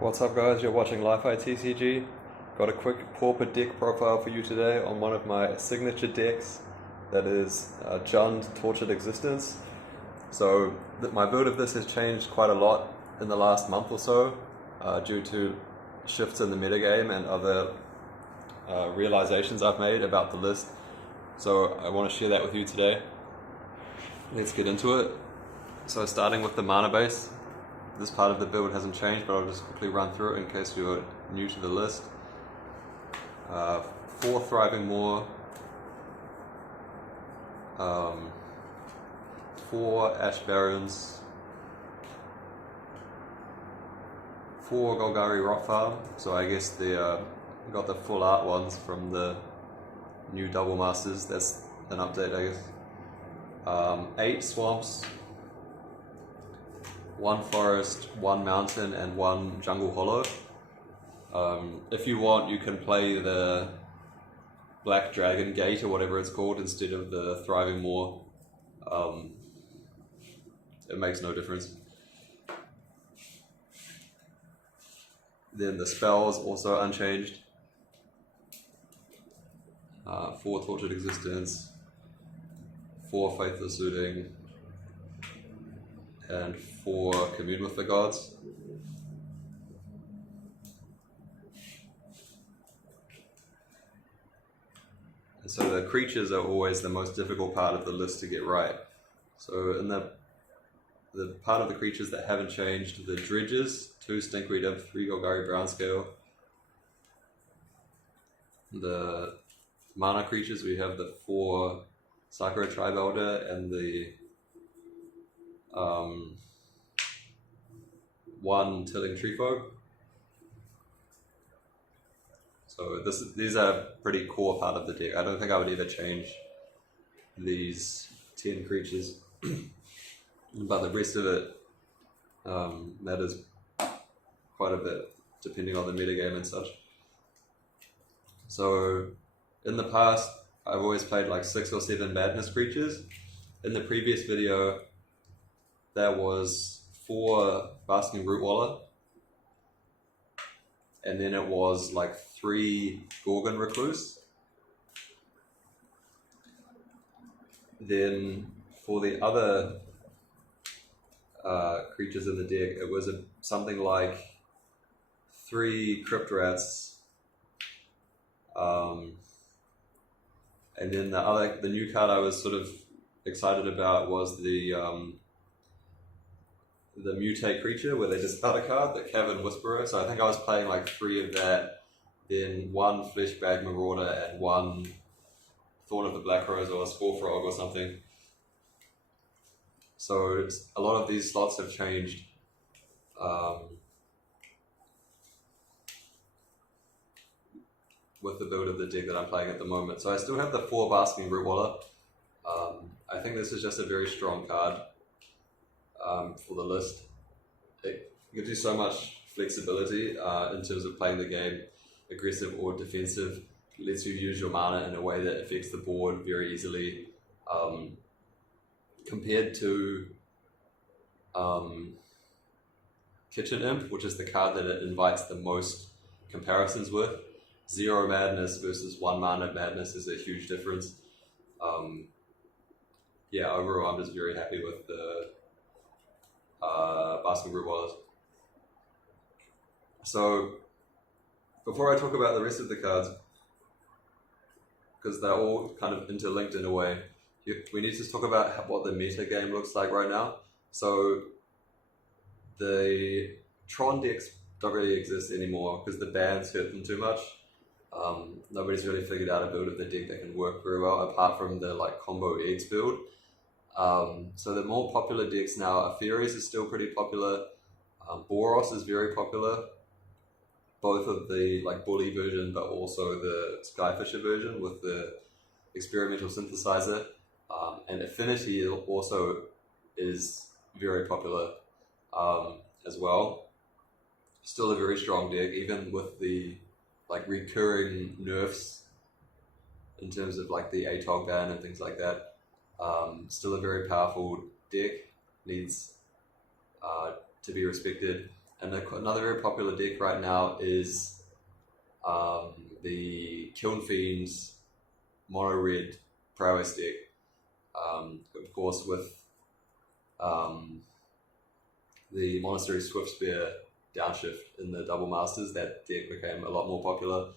What's up guys, you're watching Li-Fi TCG. Got a quick Pauper deck profile for you today on one of my signature decks, that is Jund Tortured Existence. So my build of this has changed quite a lot in the last month or so due to shifts in the metagame and other realizations I've made about the list. So I want to share that with you today. Let's get into it. So starting with the Manabase. This part of the build hasn't changed, but I'll just quickly run through it in case you're new to the list. 4 Thriving Moor, 4 Ash Barrens, 4 Golgari Rot Farm, so I guess they got the full art ones from the new Double Masters. That's an update, I guess. 8 Swamps, 1 Forest, 1 Mountain, and 1 Jungle Hollow. If you want, you can play the Black Dragon Gate or whatever it's called instead of the Thriving Moor. It makes no difference. Then the spells also unchanged. 4 Tortured Existence, 4 Faithless Looting, and 4 Commune with the Gods. And so the creatures are always the most difficult part of the list to get right. So in the part of the creatures that haven't changed, the Dredges, 2 Stinkweed Imp, 3 Golgari Brownscale. The mana creatures, we have the 4 Sakura-Tribe Elder and the 1 Tilling Treefolk. So these are a pretty core part of the deck. I don't think I would ever change these 10 creatures, but the rest of it matters quite a bit depending on the metagame and such. So in the past, I've always played like 6 or 7 madness creatures. In the previous video, there was 4 Basking Rootwalla, and then it was like 3 Gorgon Recluse. Then for the other creatures in the deck, it was something like 3 Crypt Rats, and then the new card I was sort of excited about was the mutate creature where they discard a card, the Cavern Whisperer. So I think I was playing like 3 of that, then 1 Fleshbag Marauder and 1 Thorn of the Black Rose or a Spore Frog or something. So a lot of these slots have changed. With the build of the deck that I'm playing at the moment. So I still have the 4 Basking Rootwalla. I think this is just a very strong card for the list. It gives you so much flexibility in terms of playing the game, aggressive or defensive. It lets you use your mana in a way that affects the board very easily. Compared to Kitchen Imp, which is the card that it invites the most comparisons with. 0 madness versus 1 mana madness is a huge difference. Yeah, overall I'm just very happy with the Basking Rootwallas. So before I talk about the rest of the cards, because they're all kind of interlinked in a way, we need to talk about what the meta game looks like right now. So the Tron decks don't really exist anymore because the bans hurt them too much. Nobody's really figured out a build of the deck that can work very well apart from the like combo eggs build. So the more popular decks now, Faeries is still pretty popular. Boros is very popular. Both of the like bully version, but also the Skyfisher version with the experimental synthesizer. And Affinity also is very popular as well. Still a very strong deck, even with the like recurring nerfs in terms of like the ATOG ban and things like that. Still a very powerful deck, needs to be respected. And another very popular deck right now is the Kiln Fiend's mono red prowess deck. Of course, with the Monastery Swiftspear downshift in the Double Masters, that deck became a lot more popular.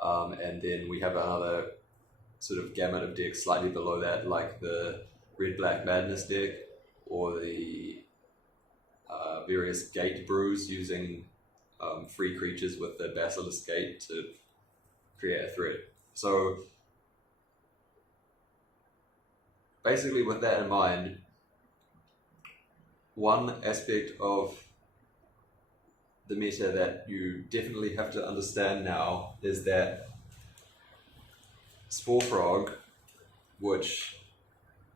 And then we have another sort of gamut of decks slightly below that, like the Red Black Madness deck, or the various gate brews using free creatures with the Basilisk Gate to create a threat. So basically, with that in mind, one aspect of the meta that you definitely have to understand now is that Spore Frog, which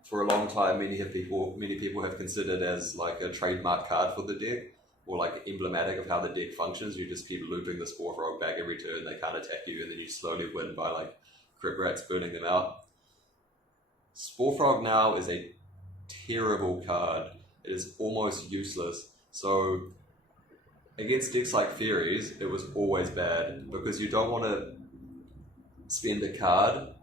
for a long time many people have considered as like a trademark card for the deck, or like emblematic of how the deck functions. You just keep looping the Spore Frog back every turn, they can't attack you, and then you slowly win by like Crypt Rats burning them out. Spore Frog now is a terrible card. It is almost useless. So against decks like Fairies, it was always bad, because you don't want to spend a card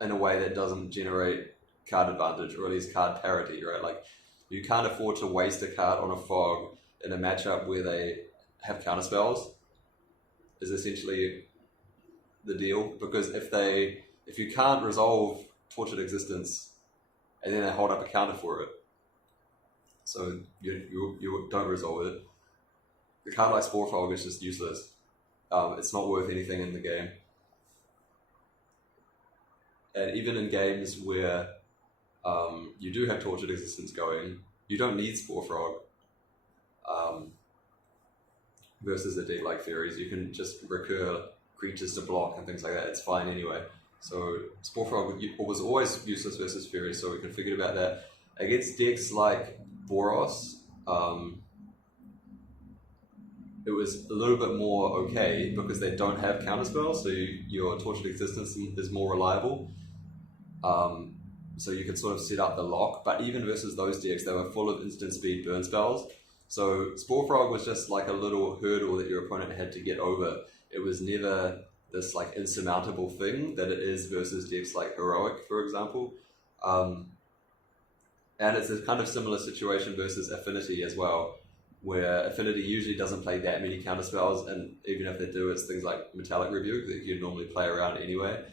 in a way that doesn't generate card advantage, or at least card parity, right? Like, you can't afford to waste a card on a Fog in a matchup where they have counterspells, is essentially the deal. Because if you can't resolve Tortured Existence, and then they hold up a counter for it, so you don't resolve it, the card like Spore Frog is just useless. It's not worth anything in the game. And even in games where you do have Tortured Existence going, you don't need Spore Frog. Versus a deck like Fairies, you can just recur creatures to block and things like that. It's fine anyway. So Spore Frog was always useless versus Fairies, so we configured about that. Against decks like Boros, it was a little bit more okay, because they don't have counterspells, so your Tortured Existence is more reliable. So you can sort of set up the lock, but even versus those decks, they were full of instant speed burn spells. So Spore Frog was just like a little hurdle that your opponent had to get over. It was never this like insurmountable thing that it is versus decks like Heroic, for example. And it's a kind of similar situation versus Affinity as well, where Affinity usually doesn't play that many counterspells, and even if they do, it's things like Metallic Rebuke that you normally play around anyway.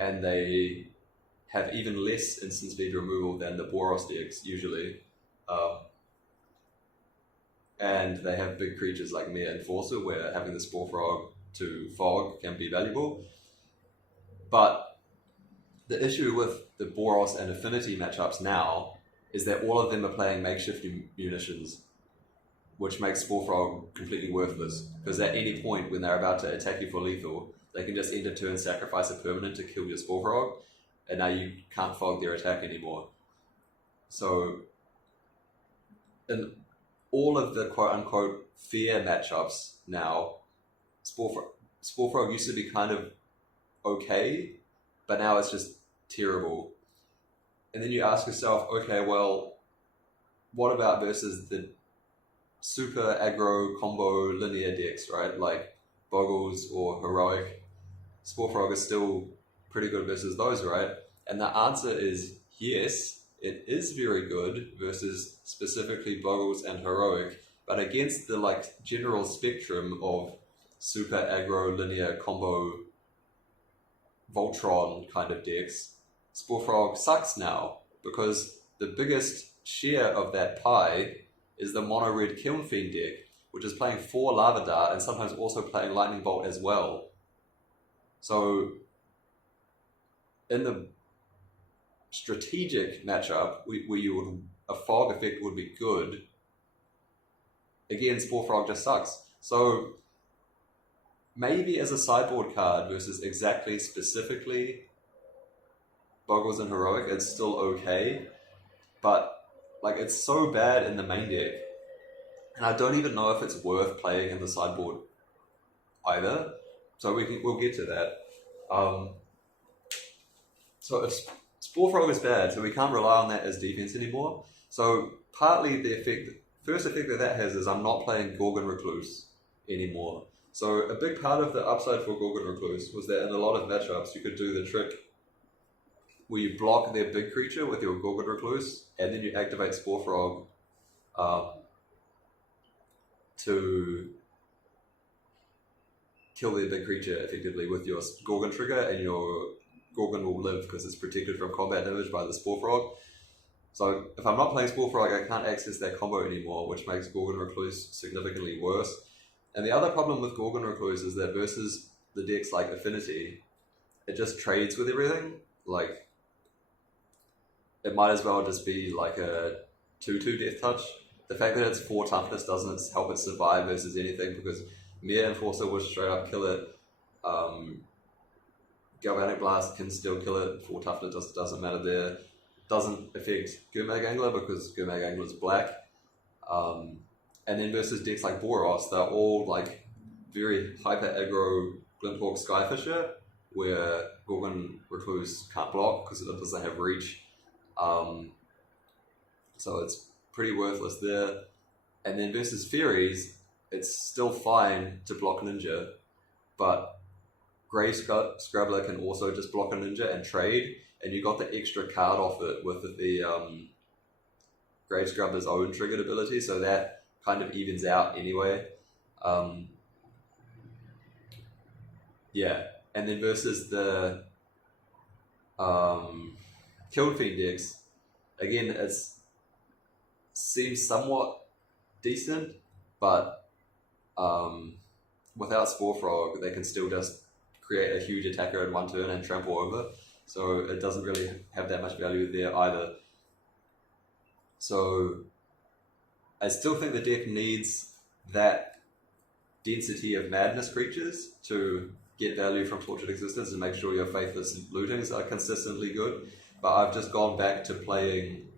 And they have even less instant speed removal than the Boros decks usually. And they have big creatures like Mire Enforcer, where having the Spore Frog to Fog can be valuable. But the issue with the Boros and Affinity matchups now is that all of them are playing makeshift munitions, which makes Spore Frog completely worthless, because at any point when they're about to attack you for lethal, they can just end a turn, sacrifice a permanent to kill your Spore Frog, and now you can't fog their attack anymore. So in all of the quote-unquote fair matchups now, Spore Frog used to be kind of okay, but now it's just terrible. And then you ask yourself, okay, well, what about versus the super aggro combo linear decks, right? Like Boggles or Heroic. Spore Frog is still pretty good versus those, right? And the answer is yes, it is very good versus specifically Boggles and Heroic, but against the like general spectrum of super aggro linear combo Voltron kind of decks, Spore Frog sucks now, because the biggest share of that pie is the mono red Kiln Fiend deck, which is playing 4 Lava Dart and sometimes also playing Lightning Bolt as well. So in the strategic matchup where a fog effect would be good, again, Spore Frog just sucks. So maybe as a sideboard card versus exactly specifically Boggles and Heroic, it's still okay, but like it's so bad in the main deck, and I don't even know if it's worth playing in the sideboard either. So we'll get to that. So if Spore Frog is bad, so we can't rely on that as defense anymore, So partly the first effect that has is I'm not playing Gorgon Recluse anymore. So a big part of the upside for Gorgon Recluse was that in a lot of matchups you could do the trick where you block their big creature with your Gorgon Recluse, and then you activate Spore Frog to kill their big creature effectively with your Gorgon trigger, and your Gorgon will live because it's protected from combat damage by the Spore Frog. So if I'm not playing Spore Frog, I can't access that combo anymore, which makes Gorgon Recluse significantly worse. And the other problem with Gorgon Recluse is that versus the decks like Affinity, it just trades with everything. Like, it might as well just be like a 2/2 Death Touch. The fact that it's 4 toughness doesn't help it survive versus anything, because Mire Enforcer will straight up kill it. Galvanic Blast can still kill it. 4 toughness doesn't matter there. Doesn't affect Gurmag Angler because Gurmag Angler is black. And then versus decks like Boros, they're all like very hyper aggro Glinthawk Skyfisher, where Gorgon Recluse can't block because it doesn't have reach. So it's pretty worthless there. And then versus Fairies, it's still fine to block Ninja, but Grave Scrabbler can also just block a Ninja and trade, and you got the extra card off it with the Grave Scrabbler's own triggered ability, so that kind of evens out anyway. Yeah, and then versus the Killed Fiend decks, again, it seems somewhat decent, but without Spore Frog, they can still just create a huge attacker in one turn and trample over, so it doesn't really have that much value there either. So I still think the deck needs that density of madness creatures to get value from Tortured Existence and make sure your Faithless Lootings are consistently good. But I've just gone back to playing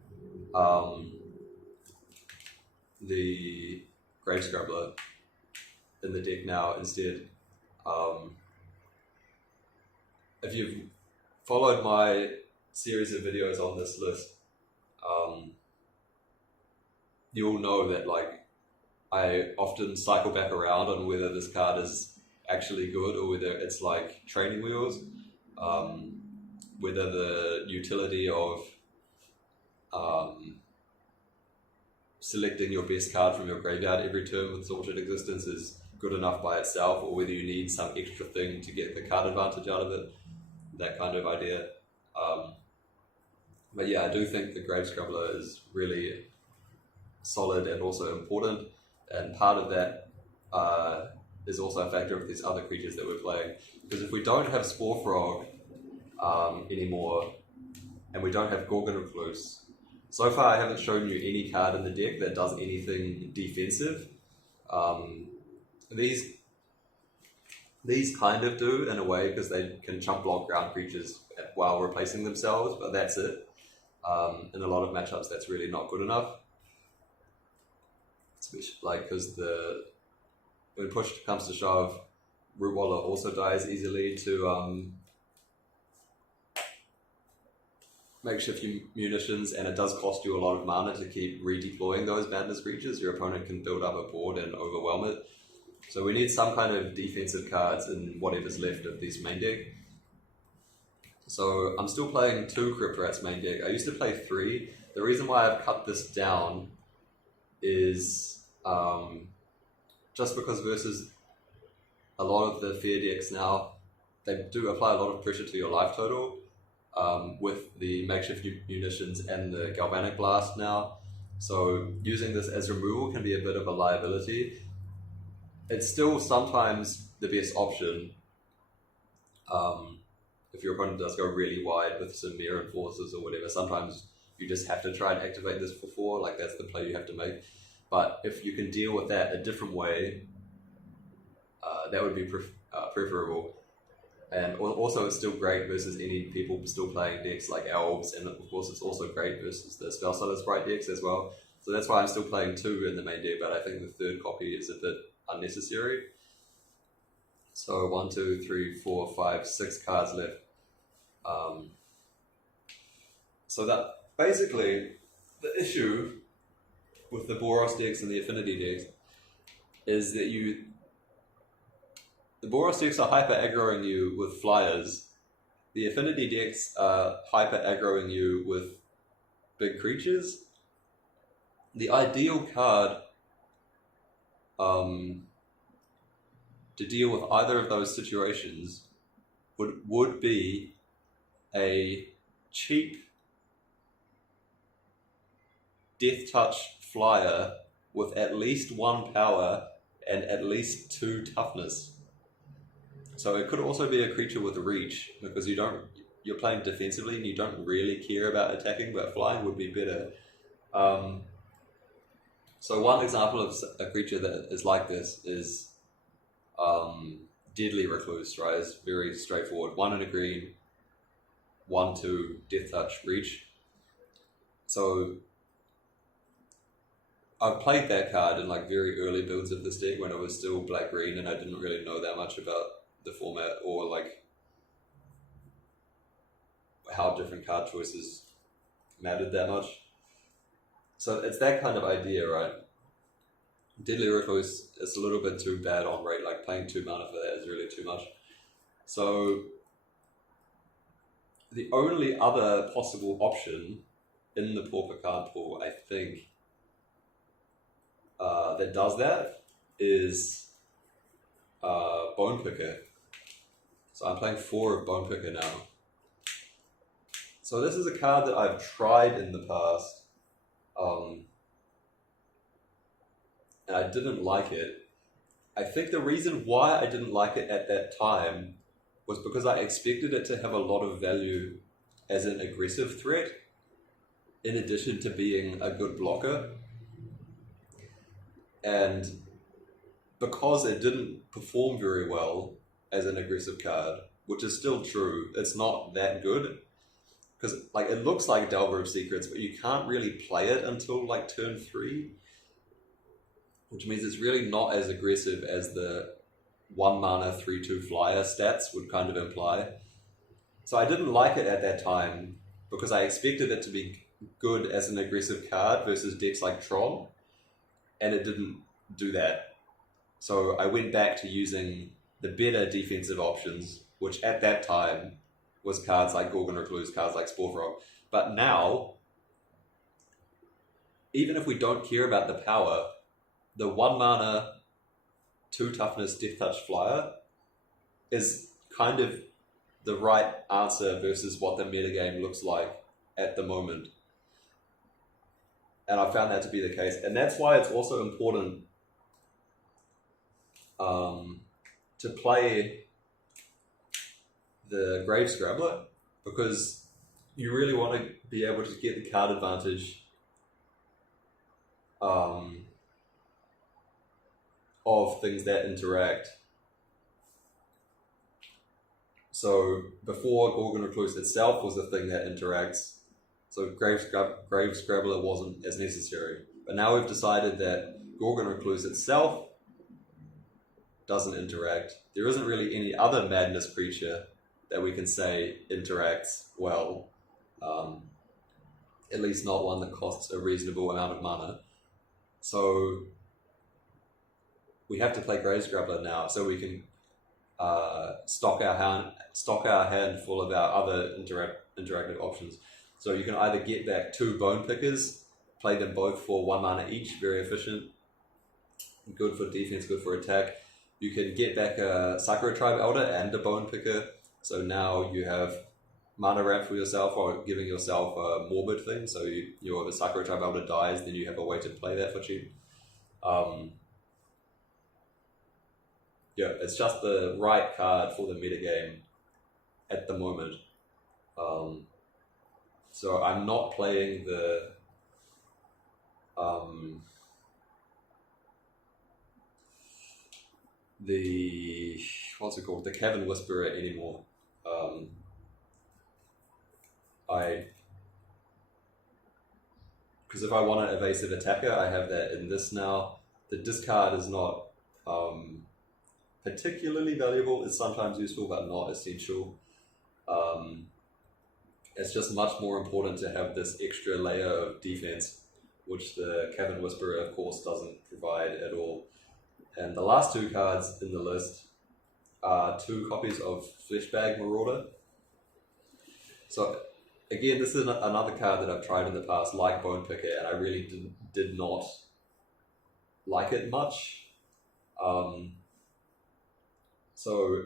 the Grave Scrabbler in the deck now instead. If you've followed my series of videos on this list, you'll know that like I often cycle back around on whether this card is actually good or whether it's like training wheels, whether the utility of selecting your best card from your graveyard every turn with Tortured Existence is good enough by itself, or whether you need some extra thing to get the card advantage out of it, that kind of idea. But yeah, I do think the Grave Scrabbler is really solid and also important, and part of that is also a factor of these other creatures that we're playing, because if we don't have Spore Frog anymore and we don't have Gorgon Recluse, so far I haven't shown you any card in the deck that does anything defensive. These kind of do in a way, because they can chump block ground creatures while replacing themselves, but that's it. In a lot of matchups that's really not good enough. Like, because when push comes to shove, Rootwalla also dies easily to makeshift munitions, and it does cost you a lot of mana to keep redeploying those madness creatures. Your opponent can build up a board and overwhelm it. So we need some kind of defensive cards in whatever's left of this main deck. So I'm still playing 2 Crypt Rats main deck. I used to play 3. The reason why I've cut this down is just because versus a lot of the fair decks now, they do apply a lot of pressure to your life total with the makeshift munitions and the galvanic blast now. So using this as removal can be a bit of a liability. It's still sometimes the best option if your opponent does go really wide with some Mire Enforcers or whatever. Sometimes you just have to try and activate this for 4, like that's the play you have to make. But if you can deal with that a different way, that would be preferable. And also it's still great versus any people still playing decks like Elves, and of course it's also great versus the Spellstutter Sprite decks as well. So that's why I'm still playing 2 in the main deck, but I think the 3rd copy is a bit unnecessary. So 1, 2, 3, 4, 5, 6 cards left. So that basically the issue with the Boros decks and the Affinity decks is that the Boros decks are hyper aggroing you with flyers. The Affinity decks are hyper aggroing you with big creatures. The ideal card to deal with either of those situations would be a cheap Death Touch flyer with at least 1 power and at least 2 toughness. So it could also be a creature with reach, because you're playing defensively and you don't really care about attacking, but flying would be better. So one example of a creature that is like this is Deadly Recluse, right? It's very straightforward. 1 and a green, 1/2 Death Touch reach. So I've played that card in like very early builds of this deck when it was still black-green and I didn't really know that much about the format or like how different card choices mattered that much. So it's that kind of idea, right? Deadly Recluse is a little bit too bad on rate, like paying 2 mana for that is really too much. So the only other possible option in the Pauper card pool, I think, that does that is Bone Picker. So I'm playing 4 of Bone Picker now. So this is a card that I've tried in the past, and I didn't like it. I think the reason why I didn't like it at that time was because I expected it to have a lot of value as an aggressive threat, in addition to being a good blocker. And because it didn't perform very well as an aggressive card, which is still true, it's not that good. Because like it looks like Delver of Secrets, but you can't really play it until like turn 3. Which means it's really not as aggressive as the 1 mana 3/2 flyer stats would kind of imply. So I didn't like it at that time because I expected it to be good as an aggressive card versus decks like Tron, and it didn't do that. So I went back to using the better defensive options, which at that time was cards like Gorgon Recluse, cards like Spore Frog. But now, even if we don't care about the power, the 1 mana 2 toughness Death Touch flyer is kind of the right answer versus what the metagame looks like at the moment. And I found that to be the case. And that's why it's also important to play the Grave Scrabbler, because you really want to be able to get the card advantage of things that interact. So before Gorgon Recluse itself was the thing that interacts, so Grave Scrabbler wasn't as necessary. But now we've decided that Gorgon Recluse itself doesn't interact. There isn't really any other madness creature that we can say interacts well. At least not one that costs a reasonable amount of mana. So we have to play Grave Scrabbler now, so we can stock our hand full of our other interactive options. So you can either get back 2 Bone Pickers, play them both for 1 mana each, very efficient, good for defense, good for attack. You can get back a Sakura-Tribe Elder and a Bone Picker, so now you have mana ramp for yourself or giving yourself a morbid thing. So your Sakura-Tribe Elder dies, then you have a way to play that for cheap. Yeah, it's just the right card for the metagame at the moment. So I'm not playing the what's it called? The Cavern Whisperer anymore. Because if I want an evasive attacker, I have that in this now. The discard is not particularly valuable. It's sometimes useful, but not essential. it's just much more important to have this extra layer of defense, which the Cavern Whisperer, of course, doesn't provide at all. And the last two cards in the list are 2 copies of Fleshbag Marauder. So, again, this is another card that I've tried in the past, like Bone Picker, and I really did not like it much. So,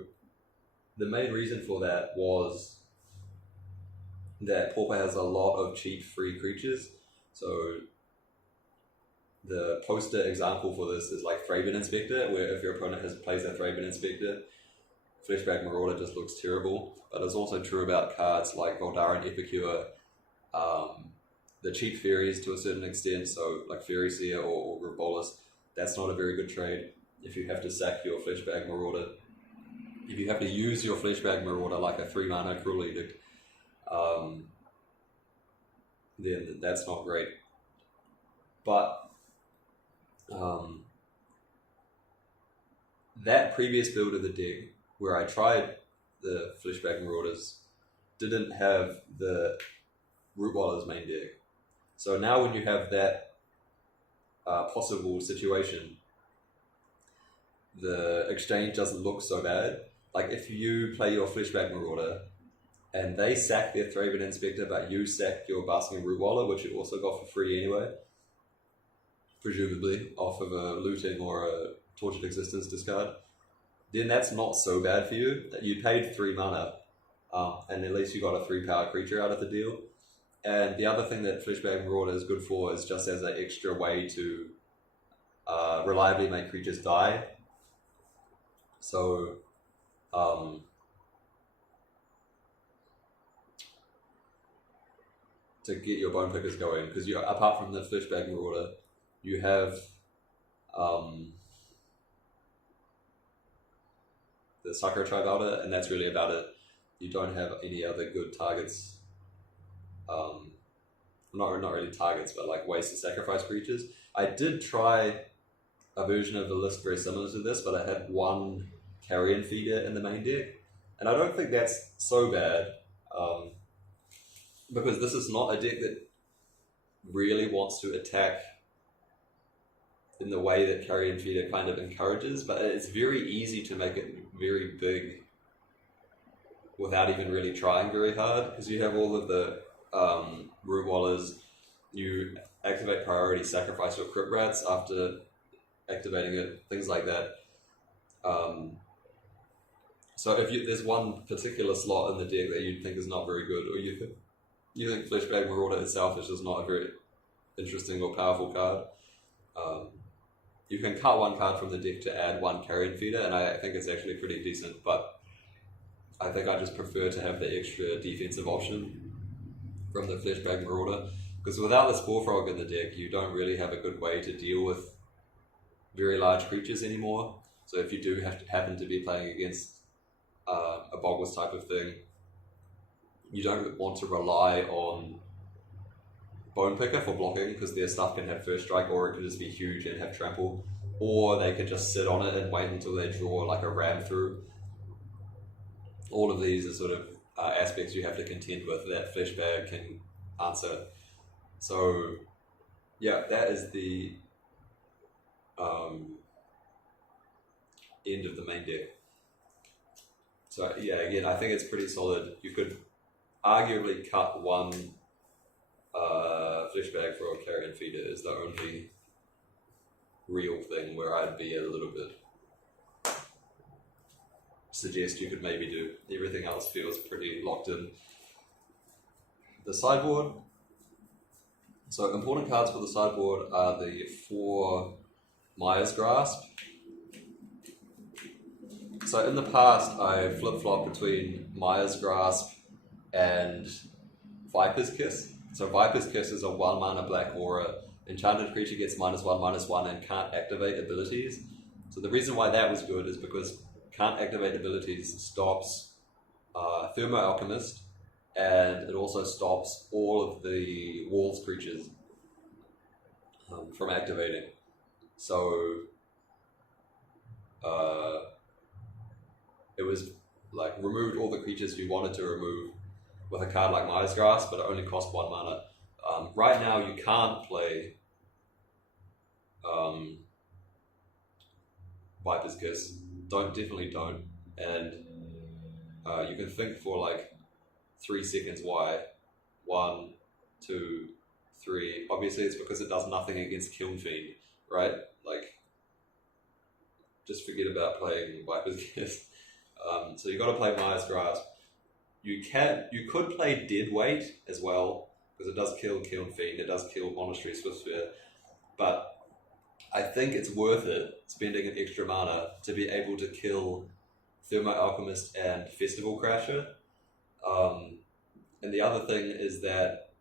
the main reason for that was that Pauper has a lot of cheap free creatures. So the poster example for this is like Thraben Inspector, where if your opponent plays a Thraben Inspector, Fleshbag Marauder just looks terrible. But it's also true about cards like Voldaren Epicure, the cheap fairies to a certain extent, so like Fairy Seer or Augur of Skulls. That's not a very good trade if you have to sack your Fleshbag Marauder. If you have to use your Fleshbag Marauder like a 3-mana Cruel Edict, then that's not great. But that previous build of the deck, where I tried the Fleshbag Marauders, didn't have the Rootwalla's main deck. So now when you have that possible situation, the exchange doesn't look so bad. Like if you play your Fleshbag Marauder and they sack their Thraben Inspector, but you sack your Basking Rootwalla, which you also got for free anyway, presumably off of a Looting or a Tortured Existence discard, then that's not so bad for you. You paid 3 mana, and at least you got a 3-power creature out of the deal. And the other thing that Fleshbag Marauder is good for is just as an extra way to reliably make creatures die. So, to get your Bone Pickers going, because you, apart from the Fleshbag Marauder, you have the Sakura-Tribe Elder, and that's really about it. You don't have any other good targets. Not really targets, but like ways to sacrifice creatures. I did try a version of the list very similar to this, but I had 1 Carrion Feeder in the main deck, and I don't think that's so bad, because this is not a deck that really wants to attack in the way that Carrion Feeder kind of encourages, but it's very easy to make it very big without even really trying very hard, because you have all of the Rootwallas. You activate priority, sacrifice your Crypt Rats after activating it, things like that. So if there's one particular slot in the deck that you think is not very good, or you think Fleshbag Marauder itself is just not a very interesting or powerful card, you can cut 1 card from the deck to add 1 Carrion Feeder, and I think it's actually pretty decent, but I think I just prefer to have the extra defensive option from the Fleshbag Marauder, because without the Spore Frog in the deck, you don't really have a good way to deal with very large creatures anymore. So if you do happen to be playing against a Boggles type of thing, you don't want to rely on Bone Picker for blocking, because their stuff can have First Strike, or it can just be huge and have Trample, or they can just sit on it and wait until they draw like a ram through. All of these are sort of aspects you have to contend with that Fleshbag can answer. So yeah, that is the end of the main deck. So yeah, again, I think it's pretty solid. You could arguably cut 1 Fleshbag for a Carrion Feeder is the only real thing where I'd be a little bit suggest you could maybe do. Everything else feels pretty locked in. The sideboard. So important cards for the sideboard are the 4 Mire's Grasp. So in the past, I flip-flopped between Mire's Grasp and Viper's Kiss. So Viper's Kiss is a 1-mana black aura. Enchanted creature gets -1/-1 and can't activate abilities. So the reason why that was good is because can't activate abilities stops Thermo Alchemist, and it also stops all of the walls creatures from activating. So it was like removed all the creatures you wanted to remove, with a card like Mire's Grasp, but it only costs 1 mana. Right now, you can't play Viper's Kiss. Definitely don't. And you can think for like 3 seconds why. 1, 2, 3. Obviously, it's because it does nothing against Kiln Fiend, right? Like, just forget about playing Viper's Kiss. So you got to play Mire's Grasp. You could play Dead Weight as well, because it does kill Kiln Fiend, it does kill Monastery Swiftspear, but I think it's worth it spending an extra mana to be able to kill Thermo Alchemist and Festival Crasher. And the other thing is that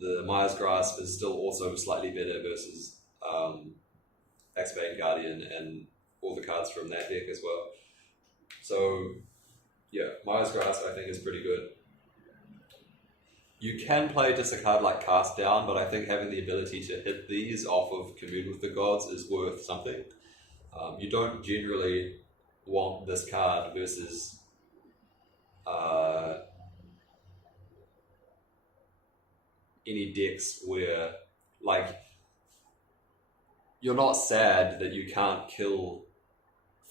the Mire's Grasp is still also slightly better versus Axebane Guardian and all the cards from that deck as well. So yeah, Mire's Grasp I think is pretty good. You can play just a card like Cast Down, but I think having the ability to hit these off of Commune with the Gods is worth something. You don't generally want this card versus any decks where, like, you're not sad that you can't kill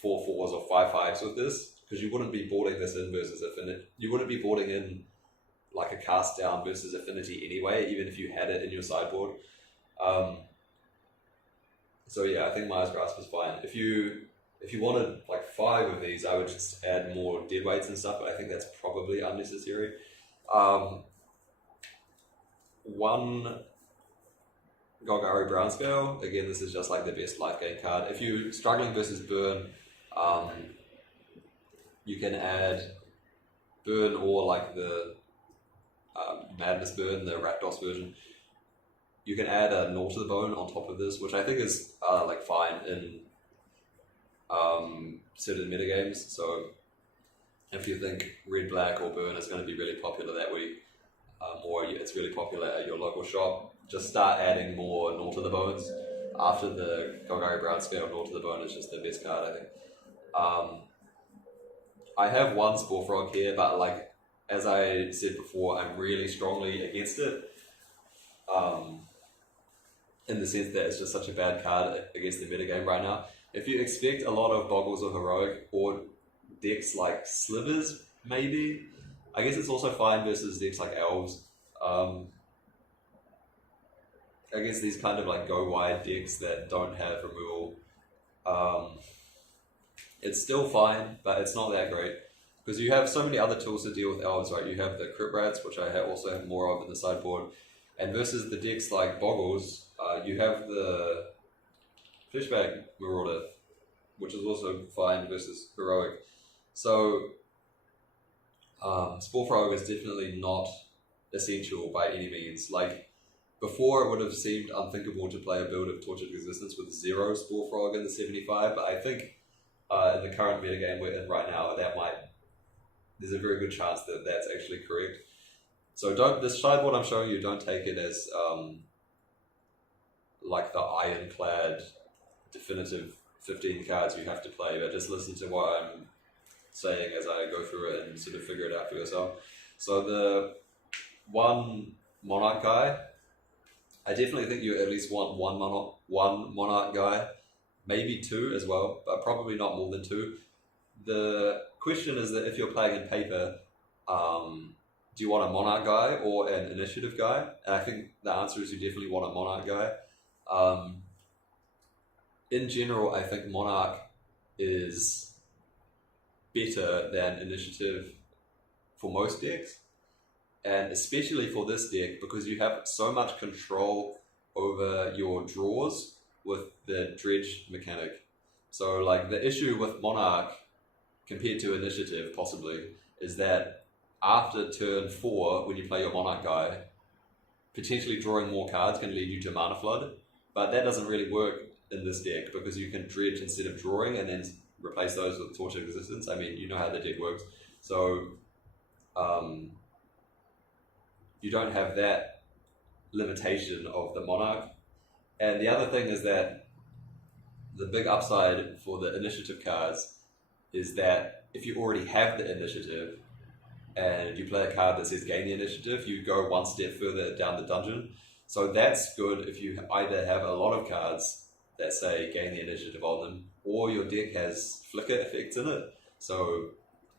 4/4s or 5/5s with this, because you wouldn't be boarding this in versus Affinity. You wouldn't be boarding in like a Cast Down versus Affinity anyway, even if you had it in your sideboard. So yeah, I think Mire's Grasp is fine. If you wanted like 5 of these, I would just add more dead weights and stuff, but I think that's probably unnecessary. 1 Golgari Brownscale. Again, this is just like the best life gain card. If you're struggling versus Burn, you can add Burn or like the Madness Burn, the Rakdos version. You can add a Gnaw to the Bone on top of this, which I think is like fine in certain metagames. So if you think Red, Black or Burn is going to be really popular that week, or it's really popular at your local shop, just start adding more Gnaw to the Bones. After the Golgari Brownscale, Gnaw to the Bone is just the best card, I think. I have 1 Spore Frog here, but like as I said before, I'm really strongly against it. In the sense that it's just such a bad card against the metagame right now. If you expect a lot of Boggles or Heroic or decks like Slivers, maybe, I guess it's also fine versus decks like Elves. Against these kind of like go wide decks that don't have removal, it's still fine, but it's not that great. Because you have so many other tools to deal with Elves, right? You have the Crypt Rats, which I also have more of in the sideboard. And versus the decks like Boggles, you have the Fleshbag Marauder, which is also fine versus Heroic. So, Spore Frog is definitely not essential by any means. Like, before it would have seemed unthinkable to play a build of Tortured Existence with 0 Spore Frog in the 75, but I think in the current metagame we're in right now, there's a very good chance that that's actually correct. So this sideboard I'm showing you, don't take it as like the ironclad definitive 15 cards you have to play, but just listen to what I'm saying as I go through it and sort of figure it out for yourself. So the 1 Monarch guy, I definitely think you at least want one Monarch guy, maybe 2 as well, but probably not more than 2. The question is that if you're playing in paper, do you want a Monarch guy or an Initiative guy? And I think the answer is you definitely want a Monarch guy. In general, I think Monarch is better than Initiative for most decks, and especially for this deck because you have so much control over your draws with the Dredge mechanic. So like the issue with Monarch compared to Initiative possibly is that after turn 4, when you play your Monarch guy, potentially drawing more cards can lead you to Mana Flood, but that doesn't really work in this deck because you can Dredge instead of drawing and then replace those with Tortured Existence. I mean, you know how the deck works. So you don't have that limitation of the Monarch. And the other thing is that the big upside for the Initiative cards is that if you already have the Initiative, and you play a card that says gain the initiative, you go one step further down the dungeon. So that's good if you either have a lot of cards that say gain the initiative on them, or your deck has flicker effects in it. So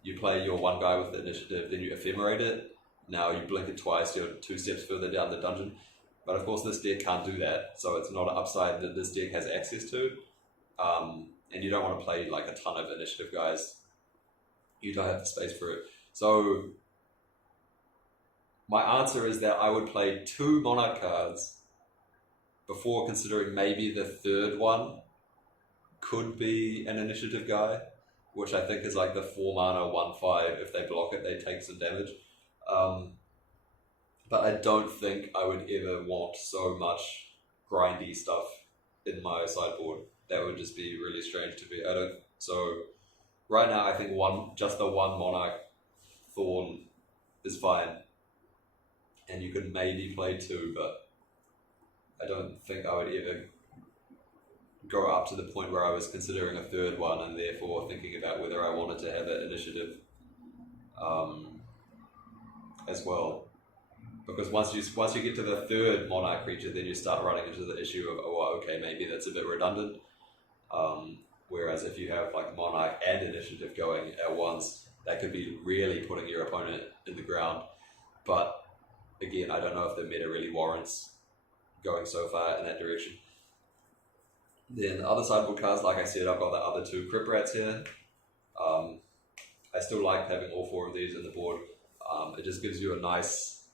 you play your one guy with the initiative, then you ephemerate it. Now you blink it twice, you're 2 steps further down the dungeon. But of course this deck can't do that, so it's not an upside that this deck has access to. And you don't want to play like a ton of initiative guys. You don't have the space for it. So my answer is that I would play 2 Monarch cards before considering maybe the third one could be an initiative guy, which I think is like the 4 mana 1/5. If they block it, they take some damage. But I don't think I would ever want so much grindy stuff in my sideboard. That would just be really strange to me. So right now I think just the one Monarch Thorn is fine. And you could maybe play 2, but I don't think I would ever go up to the point where I was considering a third one and therefore thinking about whether I wanted to have an initiative as well. Because once you get to the third Monarch creature, then you start running into the issue of, oh, okay, maybe that's a bit redundant. Whereas if you have like Monarch and initiative going at once, that could be really putting your opponent in the ground. But again, I don't know if the meta really warrants going so far in that direction. Then other sideboard cards, like I said, I've got the other 2 Crypt Rats here. I still like having all 4 of these in the board. It just gives you a nice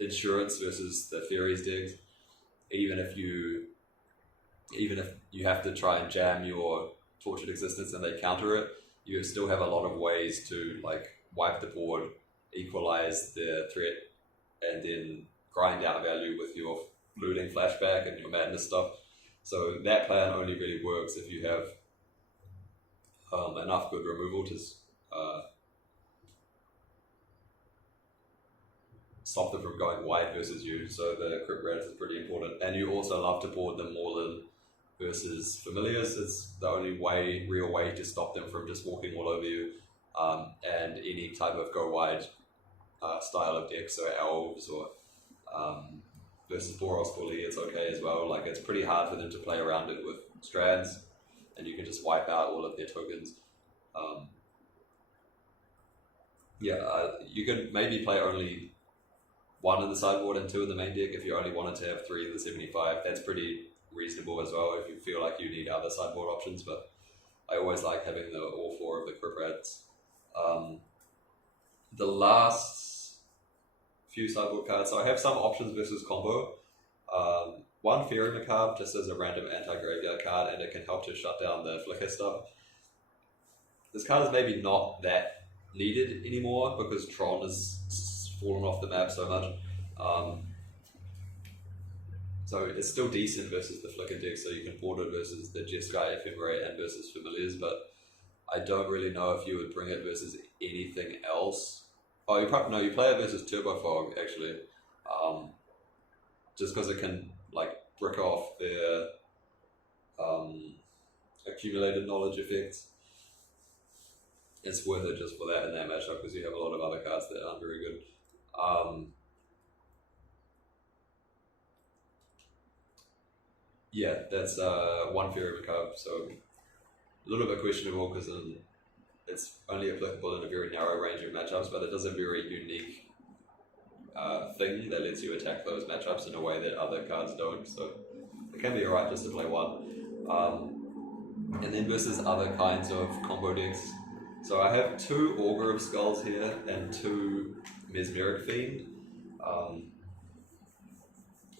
insurance versus the Fairies decks. Even if you have to try and jam your Tortured Existence and they counter it, you still have a lot of ways to like wipe the board, equalize the threat, and then grind out value with your looting flashback and your madness stuff. So that plan only really works if you have enough good removal to stop them from going wide versus you. So the Crypt Rats is pretty important. And you also love to board them Maulin versus Familiars. It's the only real way to stop them from just walking all over you. And any type of go wide style of deck, so Elves or versus Boros Bully, it's okay as well. Like, it's pretty hard for them to play around it with Strands, and you can just wipe out all of their tokens. You can maybe play only 1 in the sideboard and 2 in the main deck if you only wanted to have 3 in the 75. That's pretty reasonable as well if you feel like you need other sideboard options, but I always like having all 4 of the Crypt Rats. The last few sideboard cards, so I have some options versus combo. 1 Faerie Macabre just as a random anti-graveyard card, and it can help to shut down the flicker stuff. This card is maybe not that needed anymore because Tron has fallen off the map so much. So it's still decent versus the flicker deck, so you can board it versus the Jeskai Ephemerate and versus Familiars, but I don't really know if you would bring it versus anything else. Oh, you play it versus Turbo Fog, actually. Just because it can, like, brick off their accumulated knowledge effects. It's worth it just for that in that matchup, because you have a lot of other cards that aren't very good. Yeah, that's 1 Faerie Macabre, so a little bit questionable because it's only applicable in a very narrow range of matchups, but it does a very unique thing that lets you attack those matchups in a way that other cards don't, so it can be alright just to play 1. And then versus other kinds of combo decks. So I have 2 Augur of Skulls here and 2 Mesmeric Fiend.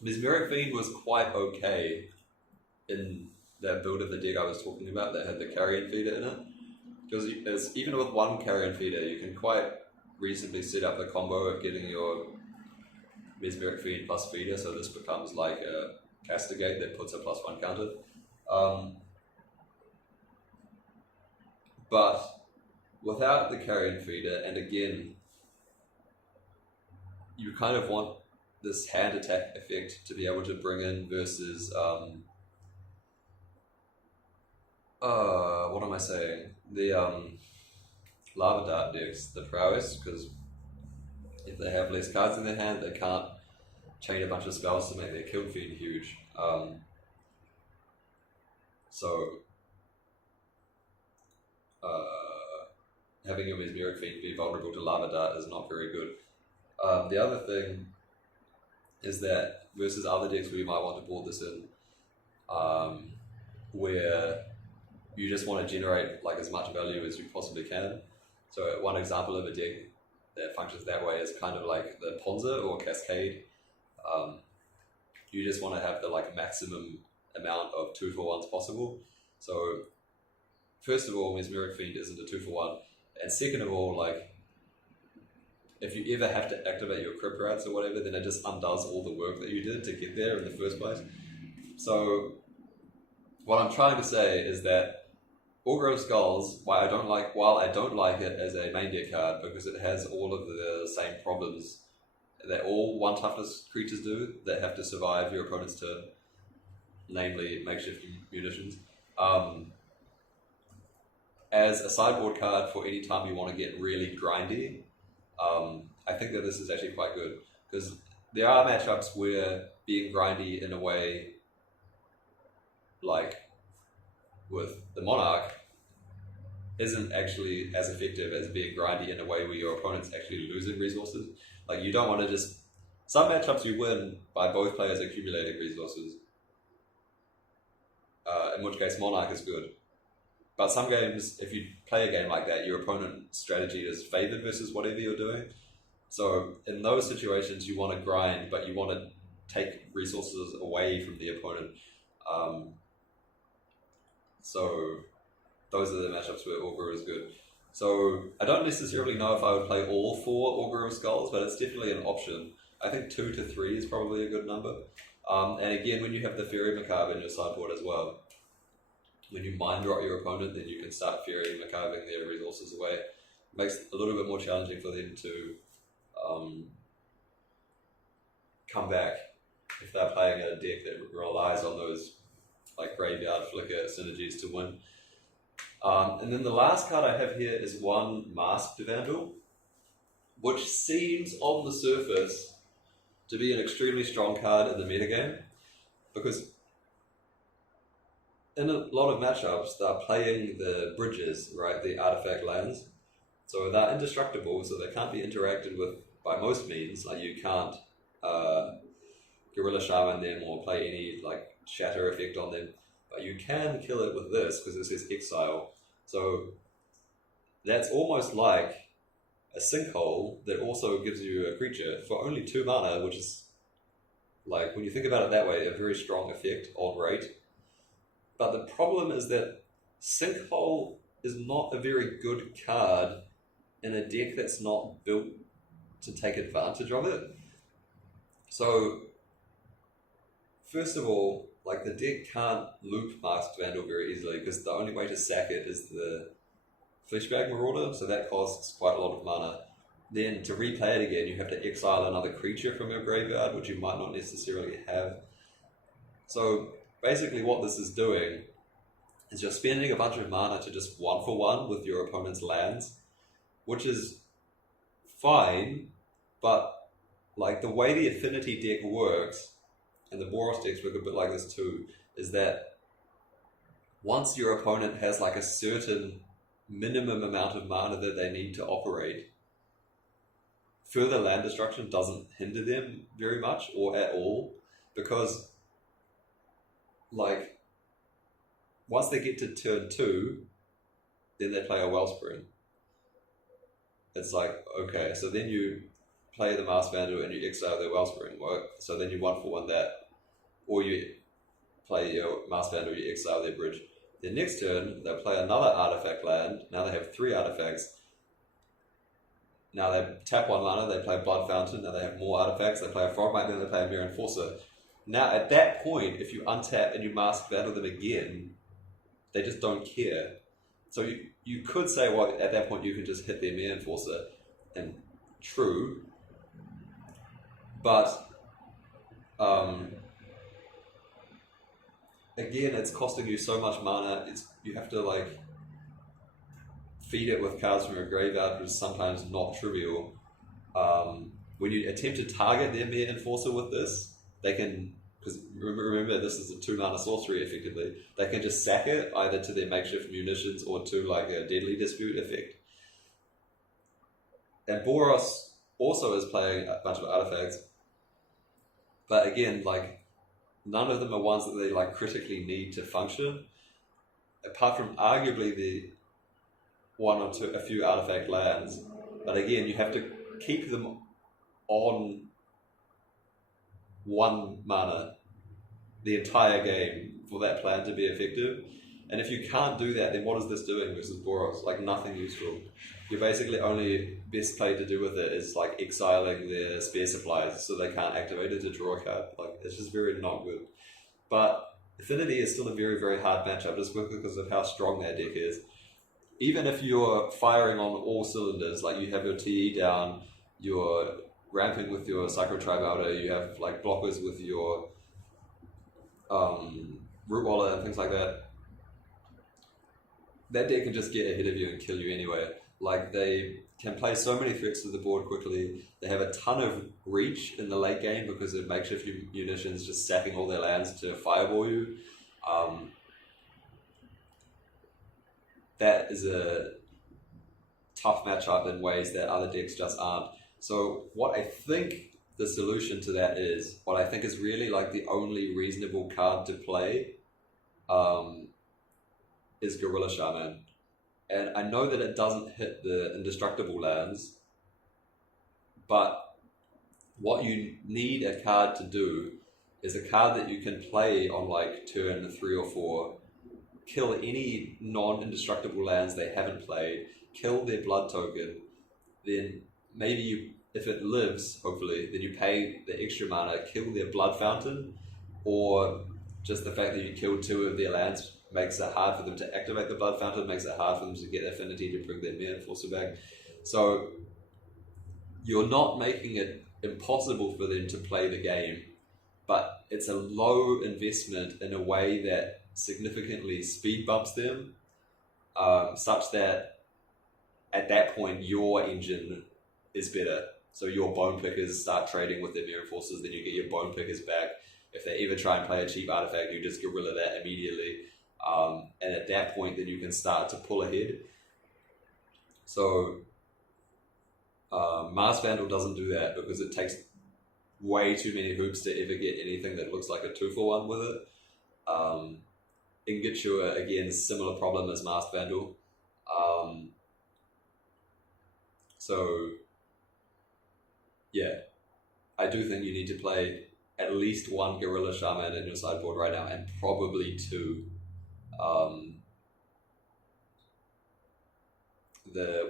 Mesmeric Fiend was quite okay in that build of the deck I was talking about that had the Carrion Feeder in it. Because even with 1 Carrion Feeder, you can quite reasonably set up the combo of getting your Mesmeric Fiend plus Feeder, so this becomes like a Castigate that puts a +1 counter. But without the Carrion Feeder, and again, you kind of want this hand attack effect to be able to bring in versus what am I saying? The Lava Dart decks, the prowess, because if they have less cards in their hand, they can't chain a bunch of spells to make their kill feed huge. Having your Mesmeric Fiend be vulnerable to Lava Dart is not very good. The other thing is that versus other decks where you might want to board this in, where you just want to generate like as much value as you possibly can. So one example of a deck that functions that way is kind of like the Ponza or Cascade. You just want to have the like maximum amount of 2-for-1s possible. So first of all, Mesmeric Fiend isn't a 2-for-1, and second of all, like if you ever have to activate your Crypt Rats or whatever, then it just undoes all the work that you did to get there in the first place. So what I'm trying to say is that Augur of Skulls, while I don't like it as a main deck card because it has all of the same problems that all 1 toughness creatures do that have to survive your opponent's turn, namely makeshift munitions. As a sideboard card for any time you want to get really grindy, I think that this is actually quite good, because there are matchups where being grindy in a way, like with the Monarch, isn't actually as effective as being grindy in a way where your opponent's actually losing resources. Like you don't want to just... Some matchups you win by both players accumulating resources, in which case Monarch is good. But some games, if you play a game like that, your opponent's strategy is favored versus whatever you're doing. So in those situations, you want to grind, but you want to take resources away from the opponent. So those are the matchups where Augur is good. So I don't necessarily know if I would play all 4 Augur of Skulls, but it's definitely an option. I think 2 to 3 is probably a good number. And again, when you have the Faerie Macabre in your sideboard as well, when you mind rot your opponent, then you can start Faerie Macabring their resources away. It makes it a little bit more challenging for them to come back if they're playing a deck that relies on those like graveyard flicker synergies to win. And then the last card I have here is 1 Masked Vandal, which seems on the surface to be an extremely strong card in the metagame, because in a lot of matchups they're playing the bridges, right, the artifact lands. So they're indestructible, so they can't be interacted with by most means. Like you can't Gorilla Shaman them or play any like shatter effect on them, but you can kill it with this because it says exile. So that's almost like a sinkhole that also gives you a creature for only 2 mana, which is, like, when you think about it that way, a very strong effect on rate. But the problem is that sinkhole is not a very good card in a deck that's not built to take advantage of it. So first of all, like, the deck can't loop Masked Vandal very easily because the only way to sack it is the Fleshbag Marauder, so that costs quite a lot of mana. Then to replay it again, you have to exile another creature from your graveyard, which you might not necessarily have. So basically what this is doing is you're spending a bunch of mana to just 1-for-1 with your opponent's lands, which is fine, but like the way the Affinity deck works, and the Boros decks work a bit like this too, is that once your opponent has like a certain minimum amount of mana that they need to operate, further land destruction doesn't hinder them very much or at all, because like once they get to turn 2, then they play a Wellspring. It's like, okay, so then you play the Masked Vandal and you exile their Wellspring, so then you 1-for-1 that, or you play your Masked Vandal, you exile their bridge. The next turn, they'll play another artifact land. Now they have 3 artifacts. Now they tap 1 mana, they play Blood Fountain, now they have more artifacts, they play a Frogmite, then they play a Mire Enforcer. Now at that point, if you untap and you Masked Vandal them again, they just don't care. So you could say, well, at that point you can just hit their Mire Enforcer, and true, but again, it's costing you so much mana. You have to like feed it with cards from your graveyard, which is sometimes not trivial. when you attempt to target their Mere Enforcer with this, they can, because remember this is a 2-mana sorcery effectively, they can just sack it either to their makeshift munitions or to like a Deadly Dispute effect. And Boros also is playing a bunch of artifacts, but again, like, none of them are ones that they like critically need to function, apart from arguably the one or two, a few artifact lands. But again, you have to keep them on 1 mana the entire game for that plan to be effective. And if you can't do that, then what is this doing versus Boros? Like, nothing useful. You're basically only best play to do with it is like exiling their spare supplies so they can't activate it to draw a card. Like, it's just very not good. But Affinity is still a very, very hard matchup just because of how strong that deck is. Even if you're firing on all cylinders, like you have your TE down, you're ramping with your Sakura-Tribe Elder, you have like blockers with your Rootwalla and things like that, that deck can just get ahead of you and kill you anyway. Like, they can play so many threats to the board quickly. They have a ton of reach in the late game because of makeshift munitions just sapping all their lands to fireball you. That is a tough matchup in ways that other decks just aren't. So what I think the solution to that is, what I think is really like the only reasonable card to play, is Gorilla Shaman. And I know that it doesn't hit the indestructible lands, but what you need a card to do is a card that you can play on like turn 3 or 4, kill any non-indestructible lands they haven't played, kill their blood token, then maybe you, if it lives, hopefully, then you pay the extra mana, kill their blood fountain, or just the fact that you killed 2 of their lands makes it hard for them to activate the blood fountain, makes it hard for them to get affinity to bring their Mere Enforcer back. So you're not making it impossible for them to play the game, but it's a low investment in a way that significantly speed bumps them, such that at that point your engine is better. So your bone pickers start trading with their Mere Enforcers, then you get your bone pickers back. If they ever try and play a cheap artifact, you just gorilla that immediately. And at that point, then you can start to pull ahead. So Mars Vandal doesn't do that because it takes way too many hoops to ever get anything that looks like a 2-for-1 with it. Ingitua, again, similar problem as Mars Vandal. So yeah, I do think you need to play at least 1 Gorilla Shaman in your sideboard right now, and probably 2.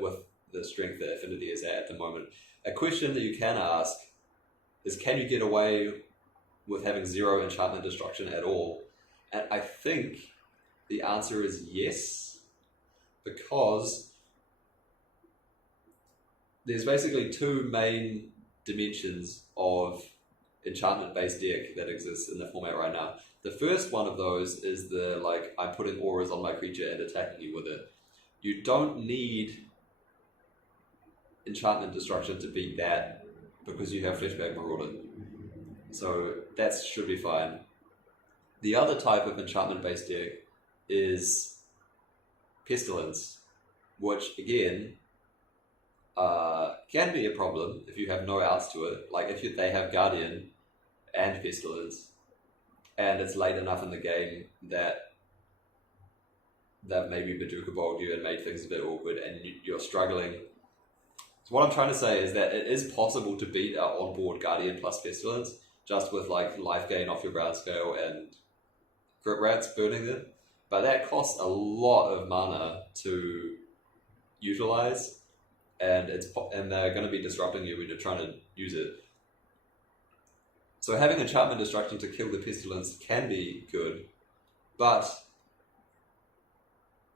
With the strength that Affinity is at the moment. A question that you can ask is, can you get away with having 0 enchantment destruction at all? And I think the answer is yes, because there's basically 2 main dimensions of enchantment-based deck that exists in the format right now. The first one of those is the, like, I'm putting auras on my creature and attacking you with it. You don't need enchantment destruction to beat that because you have Fleshbag Marauder. So that should be fine. The other type of enchantment-based deck is Pestilence, which, again, can be a problem if you have no outs to it. Like, if they have Guardian and Pestilence, and it's late enough in the game that they've maybe Bajuka bowled you and made things a bit awkward and you're struggling. So what I'm trying to say is that it is possible to beat our onboard Guardian plus Pestilence just with like Lifegain off your Brownscale and Crypt Rats burning them, but that costs a lot of mana to utilize, and they're going to be disrupting you when you're trying to use it. So having enchantment destruction to kill the Pestilence can be good, but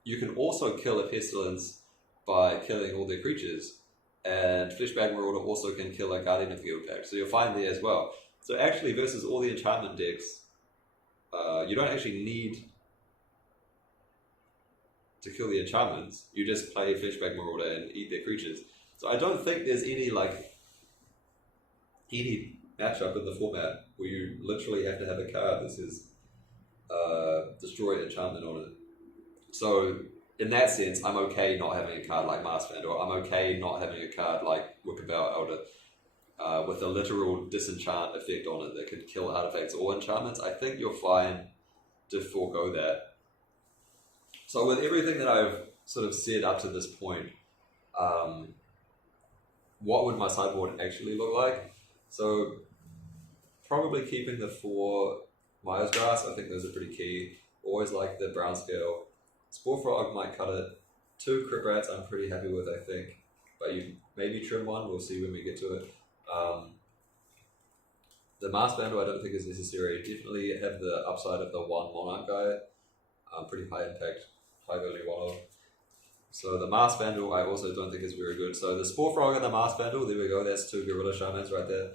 you can also kill a Pestilence by killing all their creatures, and Fleshbag Marauder also can kill a Guardian of the Guildpact, so you're fine there as well. So actually, versus all the enchantment decks, you don't actually need to kill the enchantments. You just play Fleshbag Marauder and eat their creatures. So I don't think there's any like any matchup in the format where you literally have to have a card that says destroy enchantment on it. So in that sense, I'm okay not having a card like Maskband, or I'm okay not having a card like Wickerbower Elder with a literal disenchant effect on it that could kill artifacts or enchantments. I think you're fine to forego that. So with everything that I've sort of said up to this point, what would my sideboard actually look like? So probably keeping the 4 Mire's Grass. I think those are pretty key. Always like the Brownscale. Spore Frog might cut it. 2 Crypt Rats I'm pretty happy with, I think. But you maybe trim 1, we'll see when we get to it. The Mask Bundle I don't think is necessary. Definitely have the upside of the 1 Monarch guy. Pretty high impact, high value Walla. So the Mask Bundle I also don't think is very good. So the Spore Frog and the Mask Bundle, there we go, that's 2 Gorilla Shamans right there.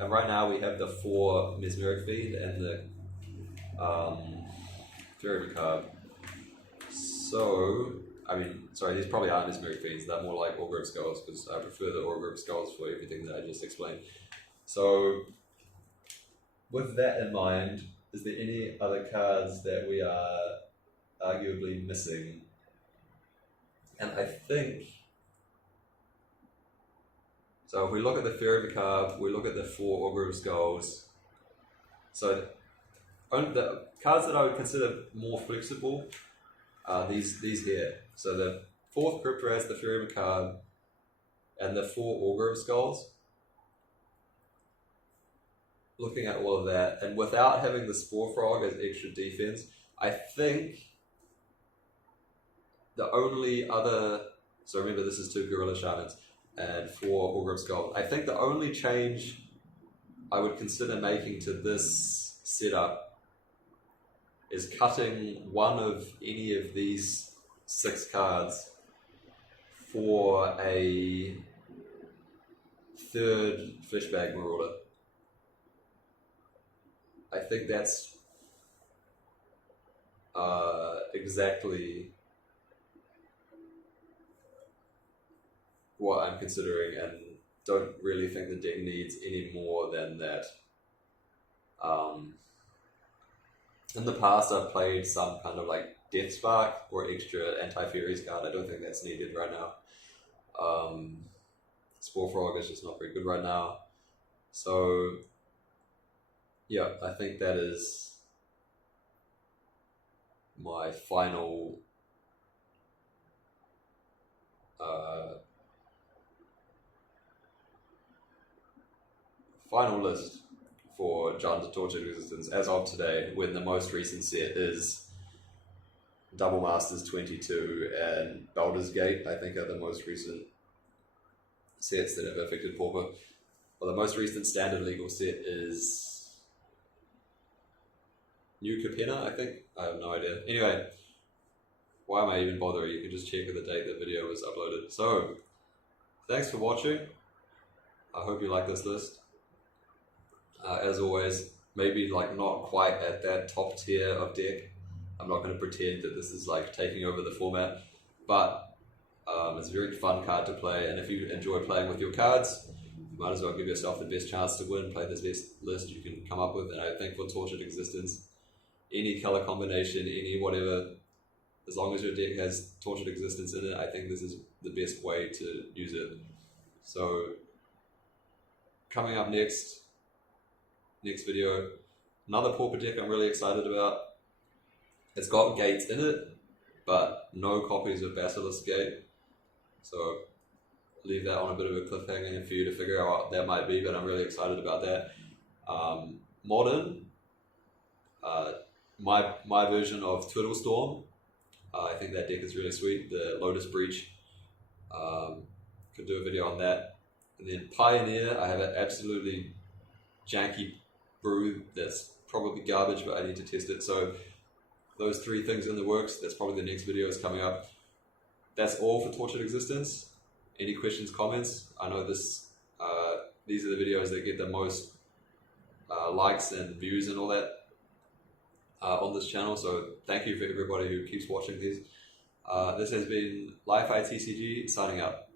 And right now we have the 4 Mesmeric Fiend and the Faerie Macabre. So, I mean, sorry, these probably aren't Mesmeric Fiends, they're more like Augur of Skulls, because I prefer the Augur of Skulls for everything that I just explained. So, with that in mind, is there any other cards that we are arguably missing? And I think, so if we look at the Faerie Macabre, we look at the 4 Augur of Skulls. So the cards that I would consider more flexible are these here. So the 4th Crypt Rats, the Faerie Macabre, and the 4 Augur of Skulls. Looking at all of that, and without having the Spore Frog as extra defense, I think the only other, so remember this is 2 Gorilla Shamans and 4 Augur of Skulls. I think the only change I would consider making to this setup is cutting one of any of these 6 cards for a 3rd Fleshbag Marauder. I think that's exactly what I'm considering, and don't really think the deck needs any more than that. In the past, I've played some kind of like Death Spark or extra anti-fairies card. I don't think that's needed right now. Spore Frog is just not very good right now. So, yeah, I think that is my final list for Jund of Tortured Existence as of today, when the most recent set is Double Masters 22 and Baldur's Gate, I think are the most recent sets that have affected Pauper. Well, the most recent standard legal set is New Capenna, I think. I have no idea. Anyway, why am I even bothering? You can just check the date the video was uploaded. So, thanks for watching. I hope you like this list. As always, maybe like not quite at that top tier of deck. I'm not going to pretend that this is like taking over the format, but it's a very fun card to play, and if you enjoy playing with your cards, you might as well give yourself the best chance to win. Play this best list you can come up with, and I think for Tortured Existence, any color combination, any whatever, as long as your deck has Tortured Existence in it, I think this is the best way to use it. So, coming up next video, another Pauper deck I'm really excited about. It's got gates in it, but no copies of Basilisk Gate. So leave that on a bit of a cliffhanger for you to figure out what that might be, but I'm really excited about that. Modern, my version of Turtle Storm. I think that deck is really sweet. The Lotus Breach. Could do a video on that. And then Pioneer, I have an absolutely janky brew that's probably garbage, but I need to test it. So those 3 things in the works. That's probably the next video is coming up. That's all for Tortured Existence. Any questions, comments? I know this. These are the videos that get the most likes and views and all that on this channel. So thank you for everybody who keeps watching these. This has been Life ITCG signing out.